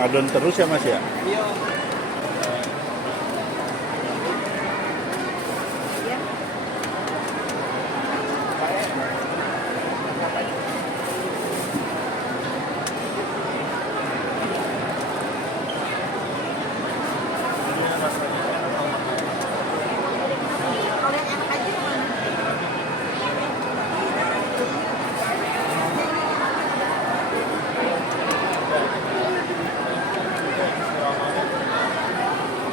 ngadon terus ya Mas ya? Iya.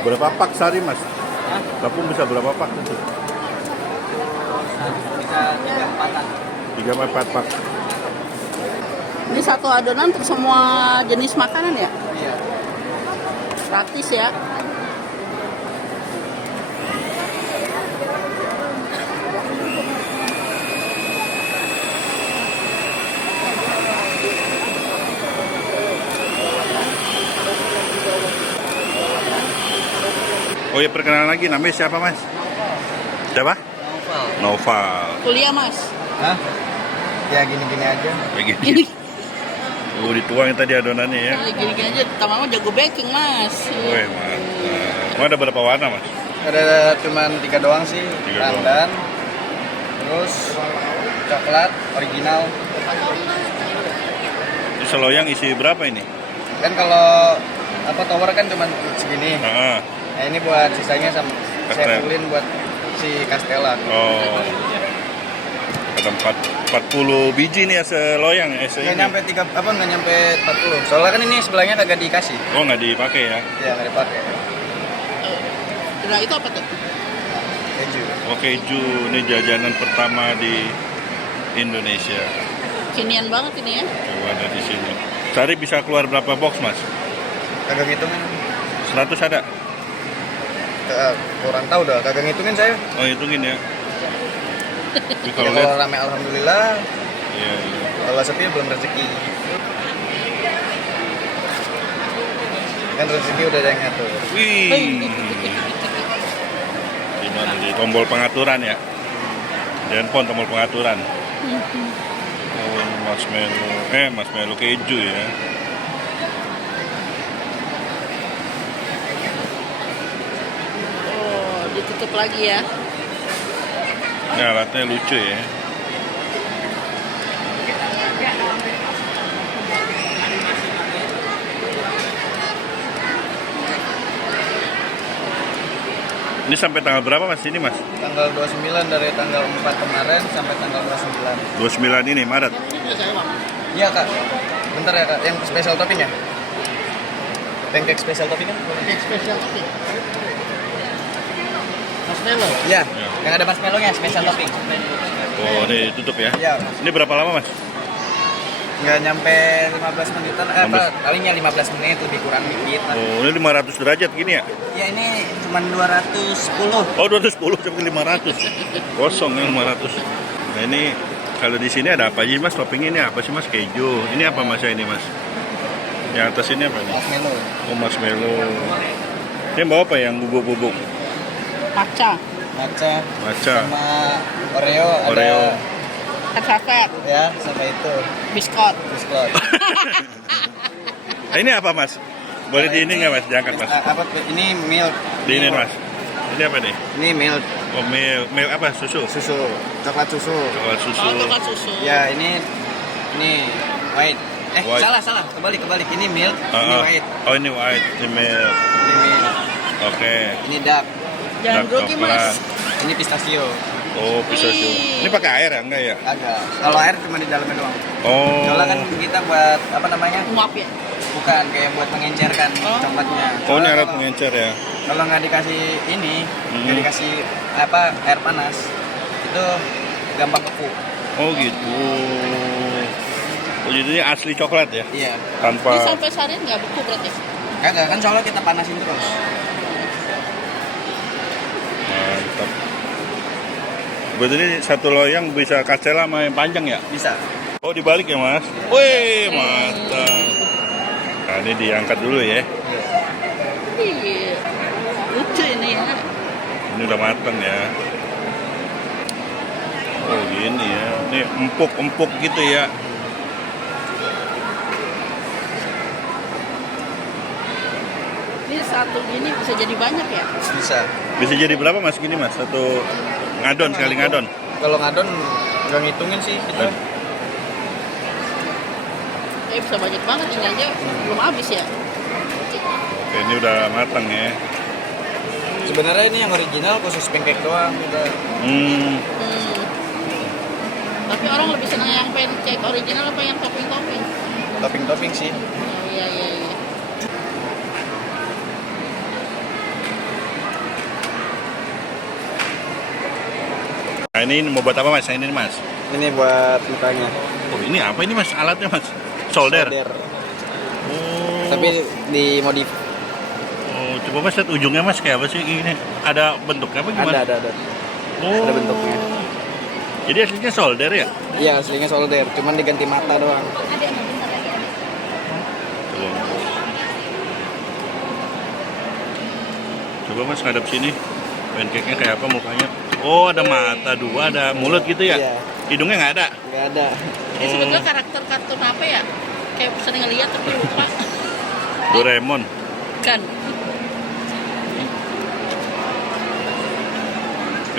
Berapa pak sehari Mas? Hah? Tepung bisa berapa pak itu? Bisa 3-4-an. 3-4 pak. Ini satu adonan untuk semua jenis makanan ya? Iya. Praktis ya. Oh ya, perkenalan lagi, namanya siapa Mas? Siapa? Novel. Noval. Kuliah Mas. Hah? Ya gini-gini aja. Begini. Gini, Oh, dituangin tadi adonannya ya. gini aja. Tamama jago baking Mas. Wih, mantap. Mau ada berapa warna Mas? Ada cuman 3 doang sih. 3 doang. Pandan. Terus coklat original. Ini seloyang isi berapa ini? Kan kalau apa tower kan cuman segini. Nah, Nah, ini buat sisanya sama saya Kastel. fullin buat si Castella. oh. Ada 40 biji nih ya seloyang ya. Nggak nyampe 40. Soalnya kan ini sebelahnya kagak dikasih. Oh, nggak dipakai ya? Ya nggak dipakai. Nah itu apa tuh? Keju. Oh, keju. Ini jajanan pertama di Indonesia. Kinian banget ini ya. Coba ada di sini. Sehari bisa keluar berapa box Mas? Kagak ngitungin. 100 ada? Kurang tahu dah. Kagak ngitungin saya. Oh, hitungin ya. Tapi Ya, kalau kalau lihat, rame alhamdulillah. iya, iya. Kalau sepi belum rezeki. Kan rezeki udah ada yang ngatur. Wih. Gimana di tombol pengaturan ya? Di handphone tombol pengaturan. Oh, ini marshmallow keju ya. Oh, ditutup lagi ya. Ini alatnya lucu ya. Ini sampai tanggal berapa Mas ini Mas? Tanggal 29 dari tanggal 4 kemarin sampai tanggal 29. 29 ini Maret. Iya kak. Bentar ya kak. Yang special topping ya? Pancake special topping kan? Pancake spesial tapi. Marshmallow. Iya. Ya. Yang ada marshmallow-nya special topping. Oh, ini tutup ya. Iya. Ini berapa lama Mas? Nggak nyampe 15 menitan. Palingnya 15 menit lebih kurang dikit. Oh, ini 500 derajat gini ya? Ya ini cuma 210. Oh, 210 sampai 500. Kosong ya 500. Nah, ini kalau di sini ada apa aja Mas? Topping ini apa sih Mas? Keju. Ini apa Mas ini Mas? Yang atas ini apa nih? Marshmallow. Oh, marshmallow. Ini bawa apa yang bubuk-bubuk? Matcha. Matcha. Matcha. Sama Oreo. Oreo. Safet. Ya, sampai itu. Biskot. Biskuit. Nah, ini apa Mas? Boleh di ini nggak Mas? Diangkat Mas. Apa ini milk? Di ini Mas. Ini apa nih? Ini milk. Oh, milk apa? Susu. Susu. Coklat susu. Coklat susu. Oh, coklat susu. Ya, ini white. White. Salah. Kebalik. Ini milk, ini Ah, ah. white. Oh, ini white. Ini milk. Ini milk. Oke. Ini dark. Jangan Dark grogi coklat. Mas. Ini pistachio. Oh, pistachio. Ini pakai air ya? Enggak ya? Agak. Kalau air cuma di dalamnya doang. Oh. Soalnya kan kita buat apa namanya? Maaf ya. Bukan kayak buat mengencerkan Oh. coklatnya. Oh, ini Soalnya alat kalau- pengencer ya. Kalau nggak dikasih ini, nggak dikasih air panas, itu gampang beku. Oh, gitu. Oh, jadi ini asli coklat ya? Iya. Ini Tanpa sampai seharian nggak beku berarti? Kagak kan soalnya kita panasin terus. mantap. Berarti ini satu loyang bisa Castella sama yang panjang ya? Bisa. Oh, dibalik ya Mas? Wih, mantap. Nah, ini diangkat dulu ya. Iya. Lucu ini ya. Ini udah matang ya. Oh, gini ya. Ini empuk-empuk gitu ya. Ini satu gini bisa jadi banyak ya? Bisa. Bisa jadi berapa mas gini mas? Satu ngadon sekali ngadon. Kalau ngadon nggak ngitungin sih kita. Bisa banyak banget ini aja belum habis ya. Oke, ini udah matang ya. Sebenarnya ini yang original khusus pancake doang udah. Tapi orang lebih senang yang pancake original apa yang topping-topping? Topping-topping sih. Oh, iya. Nah ini mau buat apa mas? Ini mas. Ini buat mukanya. Oh ini apa ini mas? Alatnya mas? Solder. Oh. Tapi dimodif. Oh, coba mas lihat ujungnya mas kayak apa sih ini? Ada bentuknya apa gimana? Ada. Oh. Ada bentuknya. Jadi aslinya solder ya? Iya, aslinya solder, cuman diganti mata doang. Coba mas ngadep sini. Pancake-nya kayak apa mukanya? Oh, ada mata dua, ada mulut gitu ya? Iya. Hidungnya nggak ada? Nggak ada. Ini sebetulnya karakter kartun apa ya? Kayak sering ngeliat tapi lupa. Doraemon. Kan.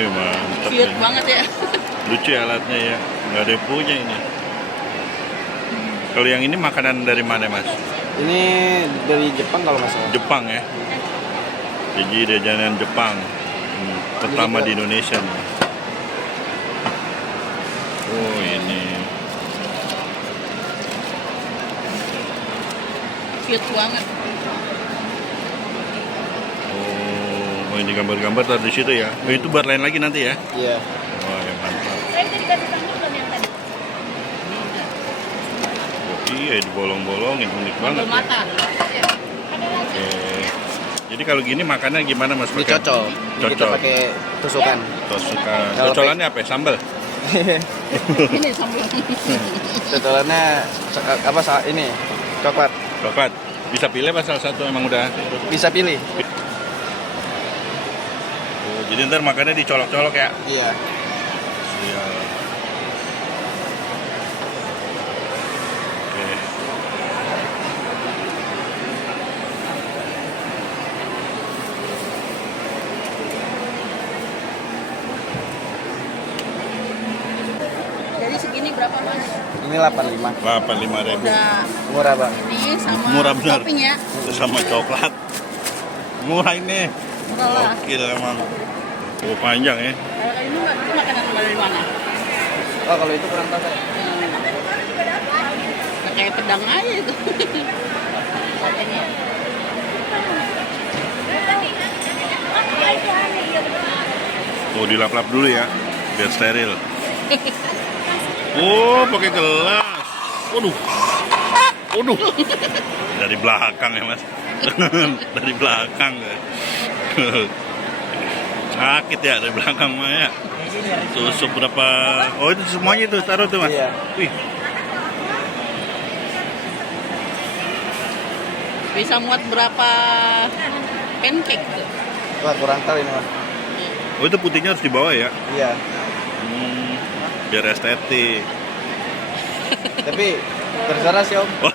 Mantap. Cute ini. banget ya. Lucu ya alatnya ya. Nggak ada yang punya ini. Kalau yang ini makanan dari mana mas? Ini dari Jepang kalau nggak salah. Jepang ya. Jadi jajanan Jepang. Pertama di Indonesia nih. Oh ini. Cute banget. Oh ini gambar-gambar taruh di situ ya. Oh, itu buat lain lagi nanti ya. Iya. Wah ya mantap. Iya dibolong-bolong, ini unik banget. Sambal mata. Ya. Oke. Jadi kalau gini makannya gimana mas? Ini cocol. Ini kita Cocol. pakai tusukan. Tusukan. Kalau Cocolannya apa ya? Sambal? Ini sambal. Cocolannya ini coklat. Coklat. Bisa pilih apa salah satu emang udah? Bisa pilih. Oh, jadi ntar makannya dicolok-colok ya? Iya. Iya. Oke. Jadi segini berapa mas? Ini 85. 85.000. Udah Murah bang. ini sama Murah benar. topping ya. Sama coklat. Murah ini. Murah lah. Gokil emang. Oh, panjang ya. Kalau ini mbak itu makanan dari mana? Oh kalau itu kurang tahu saya. Nah, kayak pedang aja itu. Oh, dilap-lap dulu ya. Biar steril. Oh, pakai gelas. Waduh. Waduh. Dari belakang ya, Mas. Dari belakang ya. Sakit ya dari belakang mah ya. Tusuk berapa? Oh, itu semuanya itu taruh tuh, Mas. Iya. Wih. Bisa muat berapa pancake tuh? Wah kurang tahu ini mas. Oh, itu putihnya harus dibawa ya. Iya. Biar estetik. Tapi terserah sih om. Oh,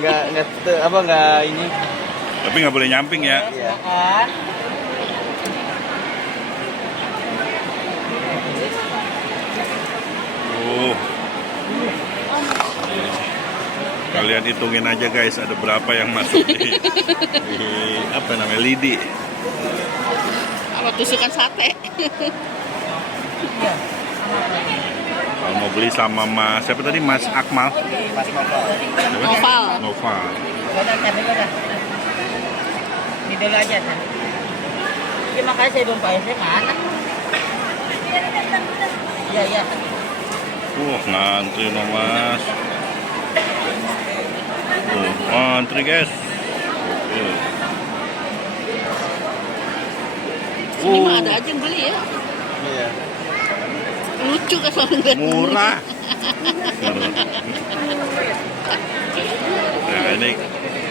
Nggak ini. tapi nggak boleh nyamping ya. Iya. Oh. Kalian hitungin aja guys, ada berapa yang masuk di apa namanya lidi. Apa tusukan sate? Kalau mau beli sama Mas siapa tadi Mas Akmal? Mas Novel. Siapa? Noval. Noval. Ini dulu aja kan. Terima kasih Bang Pak SD mana? Iya. Ngantri no Mas. Ngantri guys. Ini mah ada aja yang beli ya. Iya. Lucu kan selalu lihat. Murah. Nah ini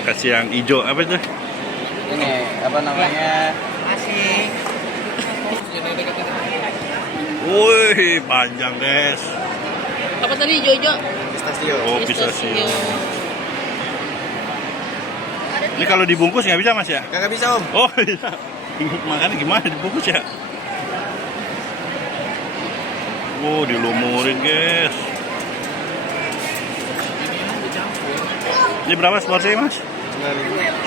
kasih yang hijau apa itu? Ini apa namanya? Masih. Wih panjang guys. Apa tadi Jojo? Pistachio. Oh pistachio. Ini kalau dibungkus nggak bisa mas ya? Kagak bisa om. Oh iya. Makanya gimana dibungkus ya? Wow, dilumurin guys. Ini berapa seporsi mas?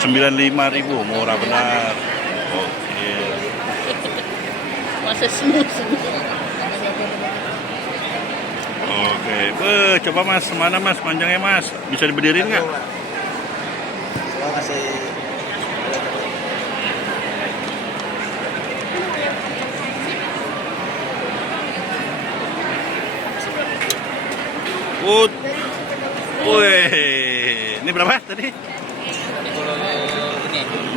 95.000, murah benar. Oke. Masih semut. Oke, coba mas, mana mas panjangnya mas? Bisa diberdiriin nggak? Saya kasih. Wih, ini berapa tadi? Ini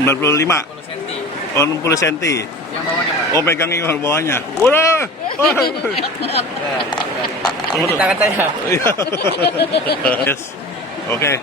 95. 10 cm. Oh, 60 cm. Yang bawahnya Pak. Oh, pegangin yang bawahnya. Wah. Ini tangan saya. Yes. Oke.